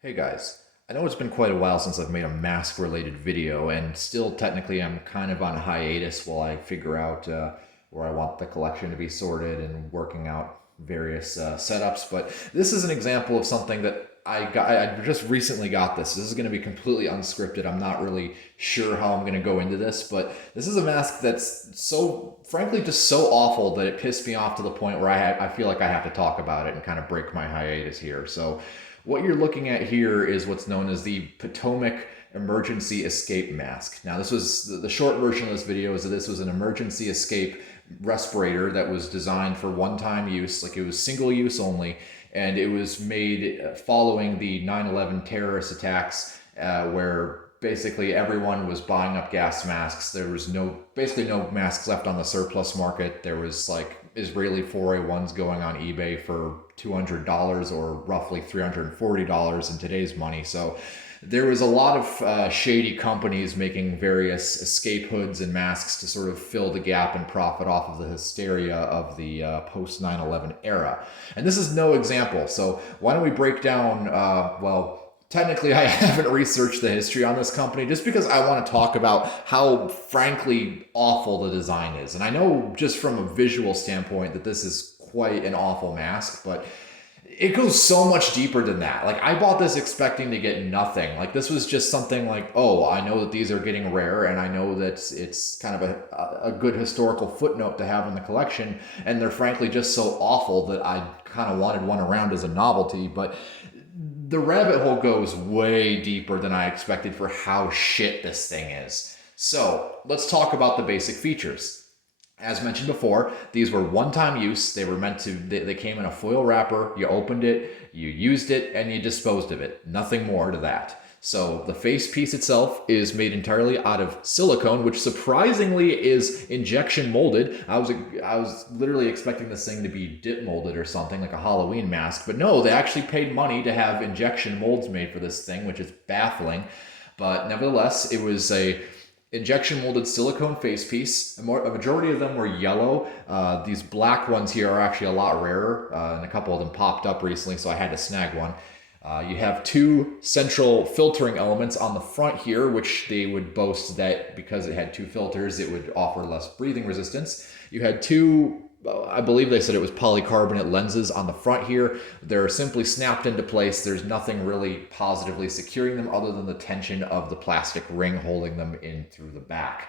Hey guys, I know it's been quite a while since I've made a mask related video, and still technically I'm kind of on hiatus while I figure out where I want the collection to be sorted and working out various setups. But this is an example of something that I just recently got this. This is going to be completely unscripted. I'm not really sure how I'm going to go into this, but this is a mask that's so, frankly, just so awful that it pissed me off to the point where I feel like I have to talk about it and kind of break my hiatus here. So what you're looking at here is what's known as the Potomac emergency escape mask. Now, this was the short version of this video is that this was an emergency escape respirator that was designed for one-time use, like it was single use only, and it was made following the 9/11 terrorist attacks, where basically everyone was buying up gas masks. There was basically no masks left on the surplus market. There was like Israeli 4A1s going on eBay for $200 or roughly $340 in today's money. So there was a lot of shady companies making various escape hoods and masks to sort of fill the gap and profit off of the hysteria of the post 9/11 era. And this is no example. So why don't we break down, technically, I haven't researched the history on this company just because I want to talk about how frankly awful the design is. And I know just from a visual standpoint that this is quite an awful mask, but it goes so much deeper than that. Like, I bought this expecting to get nothing. Like, this was just something like, oh, I know that these are getting rare, and I know that it's kind of a good historical footnote to have in the collection, and they're frankly just so awful that I kind of wanted one around as a novelty. But the rabbit hole goes way deeper than I expected for how shit this thing is. So let's talk about the basic features. As mentioned before, these were one-time use. They were meant to, they came in a foil wrapper. You opened it, you used it, and you disposed of it. Nothing more to that. So the face piece itself is made entirely out of silicone, which surprisingly is injection molded. I was literally expecting this thing to be dip molded or something like a Halloween mask, but no, they actually paid money to have injection molds made for this thing, which is baffling. But nevertheless, it was a injection molded silicone face piece. A majority of them were yellow. These black ones here are actually a lot rarer, and a couple of them popped up recently, so I had to snag one. You have two central filtering elements on the front here, which they would boast that because it had two filters, it would offer less breathing resistance. You had two, I believe they said it was polycarbonate lenses on the front here. They're simply snapped into place. There's nothing really positively securing them other than the tension of the plastic ring holding them in through the back.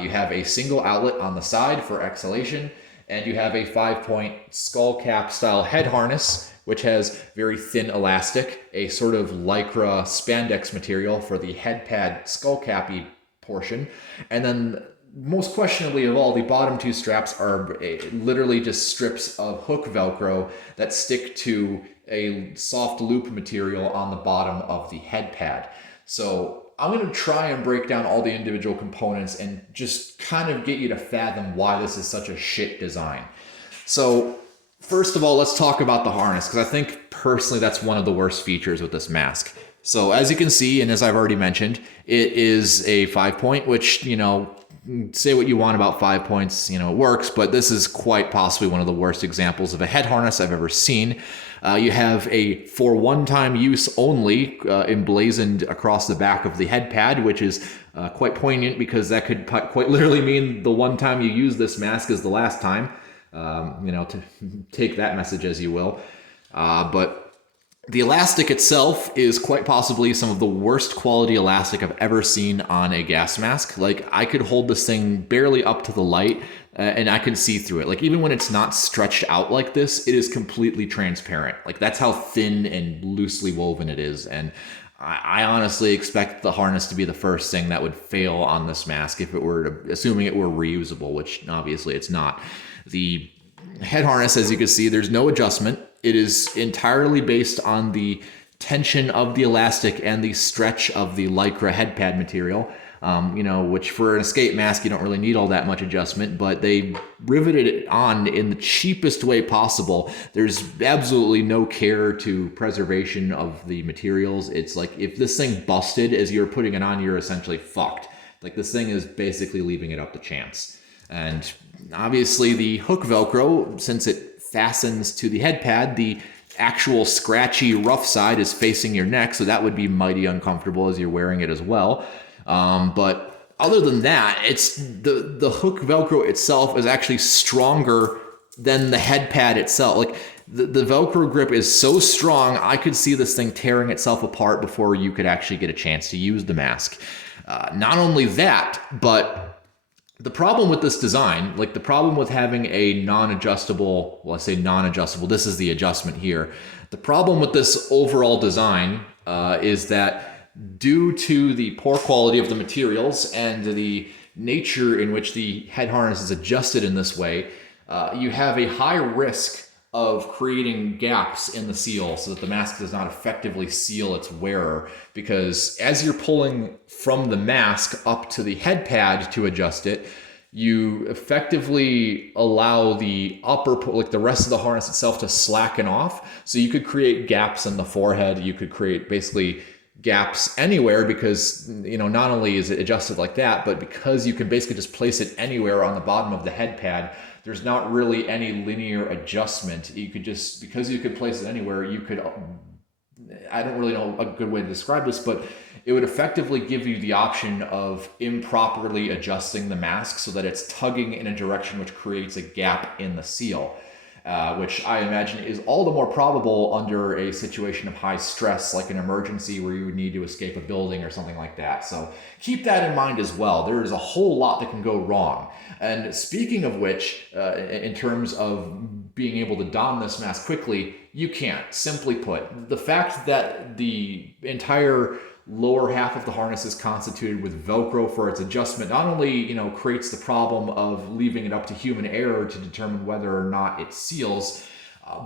You have a single outlet on the side for exhalation, and you have a 5-point skull cap style head harness, which has very thin elastic, a sort of lycra spandex material for the head pad skull cappy portion, and then most questionably of all, the bottom two straps are literally just strips of hook Velcro that stick to a soft loop material on the bottom of the head pad. So I'm going to try and break down all the individual components and just kind of get you to fathom why this is such a shit design. So first of all, let's talk about the harness, because I think personally that's one of the worst features with this mask. So as you can see, and as I've already mentioned, it is a 5-point, which, say what you want about 5 points, it works, but this is quite possibly one of the worst examples of a head harness I've ever seen. You have a for one-time use only emblazoned across the back of the head pad, which is quite poignant because that could quite literally mean the one time you use this mask is the last time. To take that message as you will. But the elastic itself is quite possibly some of the worst quality elastic I've ever seen on a gas mask. Like, I could hold this thing barely up to the light and I could see through it. Like, even when it's not stretched out like this, it is completely transparent. Like, that's how thin and loosely woven it is. And I honestly expect the harness to be the first thing that would fail on this mask if it were to, assuming it were reusable, which obviously it's not. The head harness, as you can see, there's no adjustment. It is entirely based on the tension of the elastic and the stretch of the lycra head pad material, which for an escape mask, you don't really need all that much adjustment, but they riveted it on in the cheapest way possible. There's absolutely no care to preservation of the materials. It's like if this thing busted as you're putting it on, you're essentially fucked. Like, this thing is basically leaving it up to chance. And obviously the hook Velcro, since it fastens to the head pad, the actual scratchy rough side is facing your neck, so that would be mighty uncomfortable as you're wearing it as well. But other than that, it's the hook Velcro itself is actually stronger than the head pad itself. Like the Velcro grip is so strong, I could see this thing tearing itself apart before you could actually get a chance to use the mask. Not only that, but the problem with this design, like the problem with having a non-adjustable, well, I say non-adjustable, this is the adjustment here. The problem with this overall design is that due to the poor quality of the materials and the nature in which the head harness is adjusted in this way, you have a high risk of creating gaps in the seal so that the mask does not effectively seal its wearer, because as you're pulling from the mask up to the head pad to adjust it, you effectively allow the upper, like the rest of the harness itself, to slacken off. So you could create gaps in the forehead, you could create basically gaps anywhere, because not only is it adjusted like that, but because you can basically just place it anywhere on the bottom of the head pad, there's not really any linear adjustment. You could just, because you could place it anywhere, you could, I don't really know a good way to describe this, but it would effectively give you the option of improperly adjusting the mask so that it's tugging in a direction which creates a gap in the seal. Which I imagine is all the more probable under a situation of high stress, like an emergency where you would need to escape a building or something like that. So keep that in mind as well. There is a whole lot that can go wrong. And speaking of which, in terms of being able to don this mask quickly, you can't. Simply put, the fact that the entire lower half of the harness is constituted with Velcro for its adjustment not only creates the problem of leaving it up to human error to determine whether or not it seals,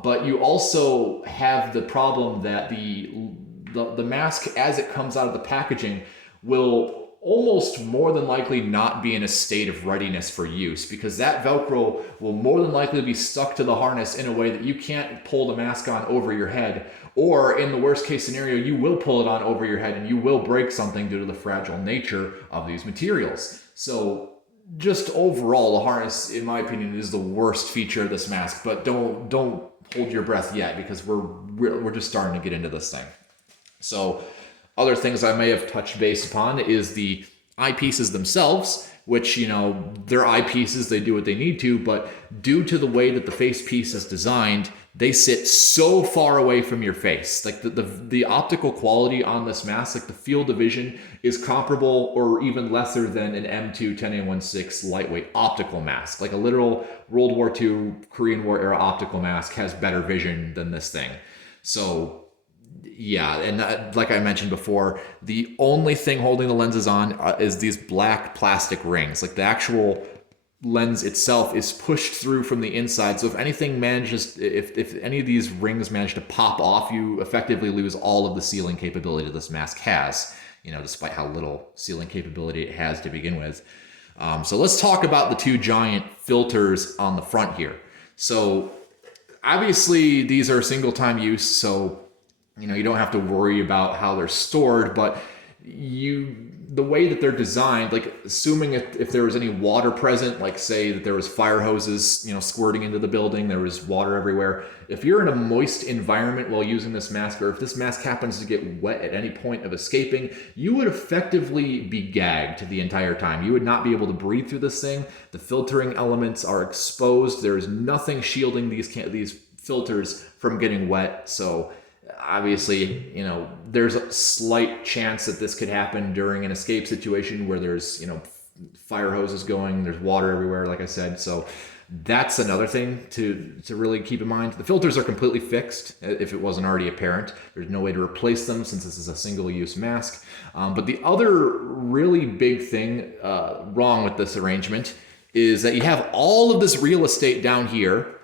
but you also have the problem that the mask, as it comes out of the packaging, will almost more than likely not be in a state of readiness for use, because that Velcro will more than likely be stuck to the harness in a way that you can't pull the mask on over your head, or in the worst case scenario, you will pull it on over your head and you will break something due to the fragile nature of these materials. So just overall, the harness, in my opinion, is the worst feature of this mask, but don't hold your breath yet, because we're just starting to get into this thing. So other things I may have touched base upon is the eyepieces themselves, which, they're eyepieces, they do what they need to, but due to the way that the face piece is designed, they sit so far away from your face. Like the optical quality on this mask, like the field of vision is comparable or even lesser than an M2 10A16 lightweight optical mask. Like a literal World War II, Korean War era optical mask has better vision than this thing. So yeah, and like I mentioned before, the only thing holding the lenses on is these black plastic rings. Like the actual lens itself is pushed through from the inside. So if anything manages, if any of these rings manage to pop off, you effectively lose all of the sealing capability this mask has, despite how little sealing capability it has to begin with. So let's talk about the two giant filters on the front here. So obviously these are single time use, so you don't have to worry about how they're stored, but the way that they're designed, like assuming if there was any water present, like say that there was fire hoses, squirting into the building, there was water everywhere. If you're in a moist environment while using this mask, or if this mask happens to get wet at any point of escaping, you would effectively be gagged the entire time. You would not be able to breathe through this thing. The filtering elements are exposed. There is nothing shielding these filters from getting wet. So obviously, there's a slight chance that this could happen during an escape situation where there's, fire hoses going, there's water everywhere, like I said. So that's another thing to really keep in mind. The filters are completely fixed, if it wasn't already apparent. There's no way to replace them since this is a single-use mask. But the other really big thing wrong with this arrangement is that you have all of this real estate down here,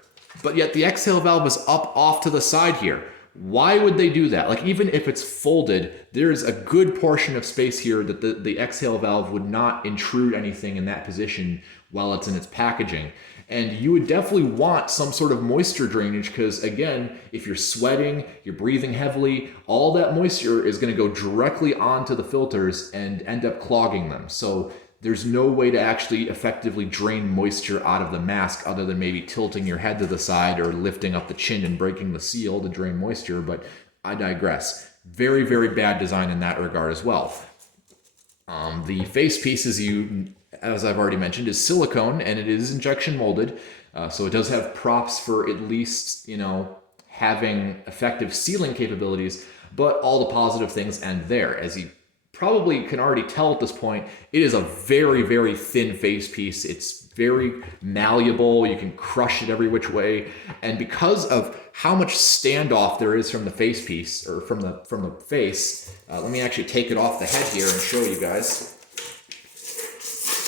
but yet the exhale valve is up off to the side here. Why would they do that? Like, even if it's folded, there's a good portion of space here that the exhale valve would not intrude anything in that position while it's in its packaging. And you would definitely want some sort of moisture drainage, because again, if you're sweating, you're breathing heavily, all that moisture is going to go directly onto the filters and end up clogging them. So there's no way to actually effectively drain moisture out of the mask other than maybe tilting your head to the side or lifting up the chin and breaking the seal to drain moisture, but I digress. Very, very bad design in that regard as well. The face piece, as I've already mentioned, is silicone, and it is injection molded, so it does have props for at least, having effective sealing capabilities, but all the positive things end there. As you probably can already tell at this point, it is a very, very thin face piece. It's very malleable. You can crush it every which way. And because of how much standoff there is from the face piece, or from the face, let me actually take it off the head here and show you guys.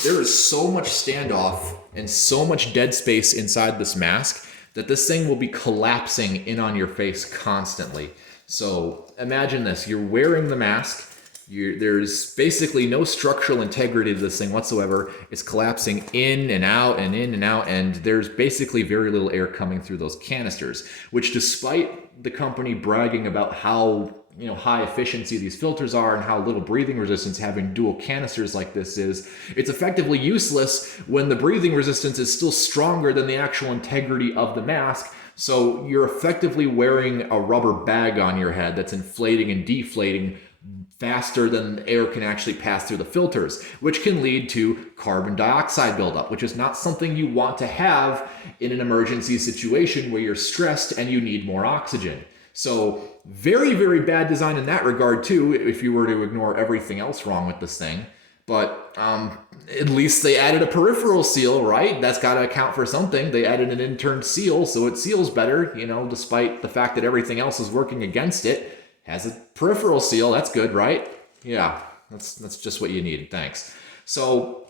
There is so much standoff and so much dead space inside this mask that this thing will be collapsing in on your face constantly. So imagine this, you're wearing the mask, there's basically no structural integrity to this thing whatsoever. It's collapsing in and out and in and out, and there's basically very little air coming through those canisters, which, despite the company bragging about how high efficiency these filters are and how little breathing resistance having dual canisters like this is, it's effectively useless when the breathing resistance is still stronger than the actual integrity of the mask. So you're effectively wearing a rubber bag on your head that's inflating and deflating faster than air can actually pass through the filters, which can lead to carbon dioxide buildup, which is not something you want to have in an emergency situation where you're stressed and you need more oxygen. So very, very bad design in that regard too, if you were to ignore everything else wrong with this thing. But at least they added a peripheral seal, right? That's got to account for something. They added an internal seal, so it seals better, despite the fact that everything else is working against it. Has a peripheral seal, that's good, right? Yeah, that's just what you needed, thanks. So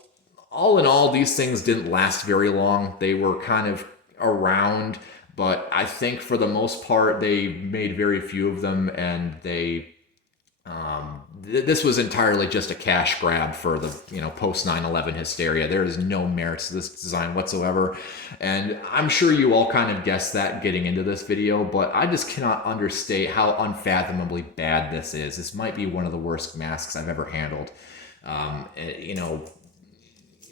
all in all, these things didn't last very long. They were kind of around, but I think for the most part, they made very few of them, and this was entirely just a cash grab for the post 9/11 hysteria. There is no merit to this design whatsoever, and I'm sure you all kind of guessed that getting into this video, but I just cannot understate how unfathomably bad this is. This might be one of the worst masks I've ever handled.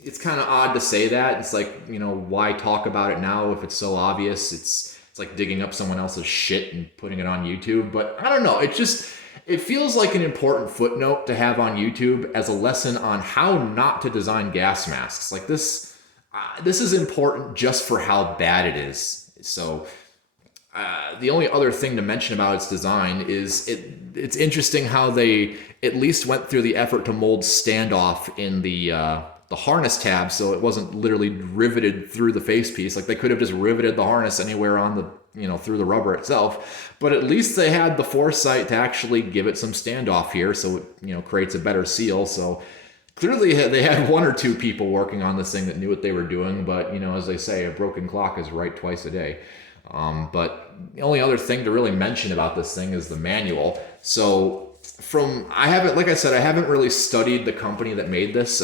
It's kind of odd to say that. It's like, why talk about it now if it's so obvious? It's like digging up someone else's shit and putting it on YouTube, but I don't know. It feels like an important footnote to have on YouTube as a lesson on how not to design gas masks. Like this is important just for how bad it is. So the only other thing to mention about its design is it's interesting how they at least went through the effort to mold standoff in the harness tab, so it wasn't literally riveted through the face piece. Like they could have just riveted the harness anywhere on the through the rubber itself, but at least they had the foresight to actually give it some standoff here, so it creates a better seal. So clearly they had one or two people working on this thing that knew what they were doing, but as they say, a broken clock is right twice a day. But the only other thing to really mention about this thing is the manual. So I haven't really studied the company that made this,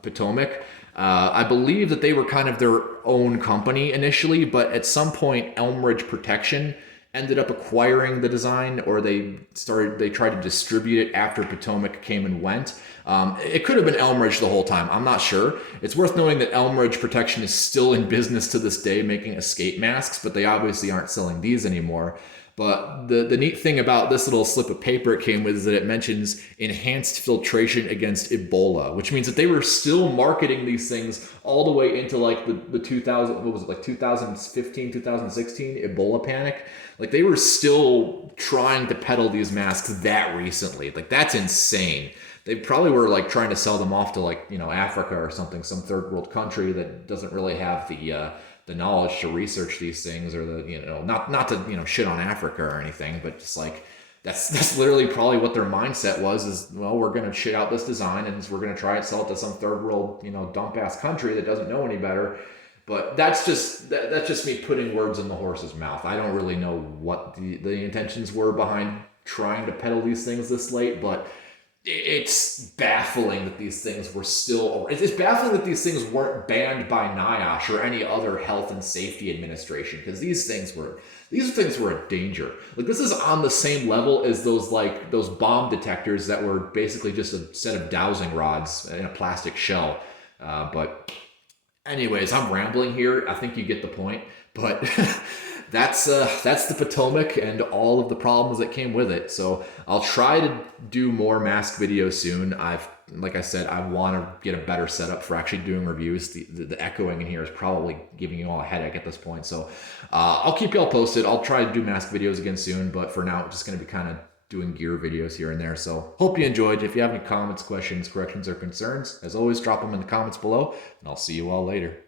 Potomac. I believe that they were kind of their own company initially, but at some point Elmridge Protection ended up acquiring the design, or they tried to distribute it after Potomac came and went. It could have been Elmridge the whole time, I'm not sure. It's worth noting that Elmridge Protection is still in business to this day making escape masks, but they obviously aren't selling these anymore. But the neat thing about this little slip of paper it came with is that it mentions enhanced filtration against Ebola, which means that they were still marketing these things all the way into like the 2015, 2016 Ebola panic. Like they were still trying to peddle these masks that recently. Like that's insane. They probably were like trying to sell them off to like, Africa or something, some third world country that doesn't really have the knowledge to research these things, or not to shit on Africa or anything, but just like that's literally probably what their mindset was, well, we're going to shit out this design and we're going to try and sell it to some third world dump ass country that doesn't know any better. But that's just me putting words in the horse's mouth. I don't really know what the intentions were behind trying to peddle these things this late, but it's baffling that these things were still, it's baffling that these things weren't banned by NIOSH or any other health and safety administration, because these things were a danger. Like, this is on the same level as those bomb detectors that were basically just a set of dowsing rods in a plastic shell. But anyways, I'm rambling here. I think you get the point. But that's the Potomac and all of the problems that came with it. So I'll try to do more mask videos soon. Like I said, I want to get a better setup for actually doing reviews. The echoing in here is probably giving you all a headache at this point. So I'll keep y'all posted. I'll try to do mask videos again soon. But for now, I'm just going to be kind of doing gear videos here and there. So hope you enjoyed. If you have any comments, questions, corrections, or concerns, as always, drop them in the comments below. And I'll see you all later.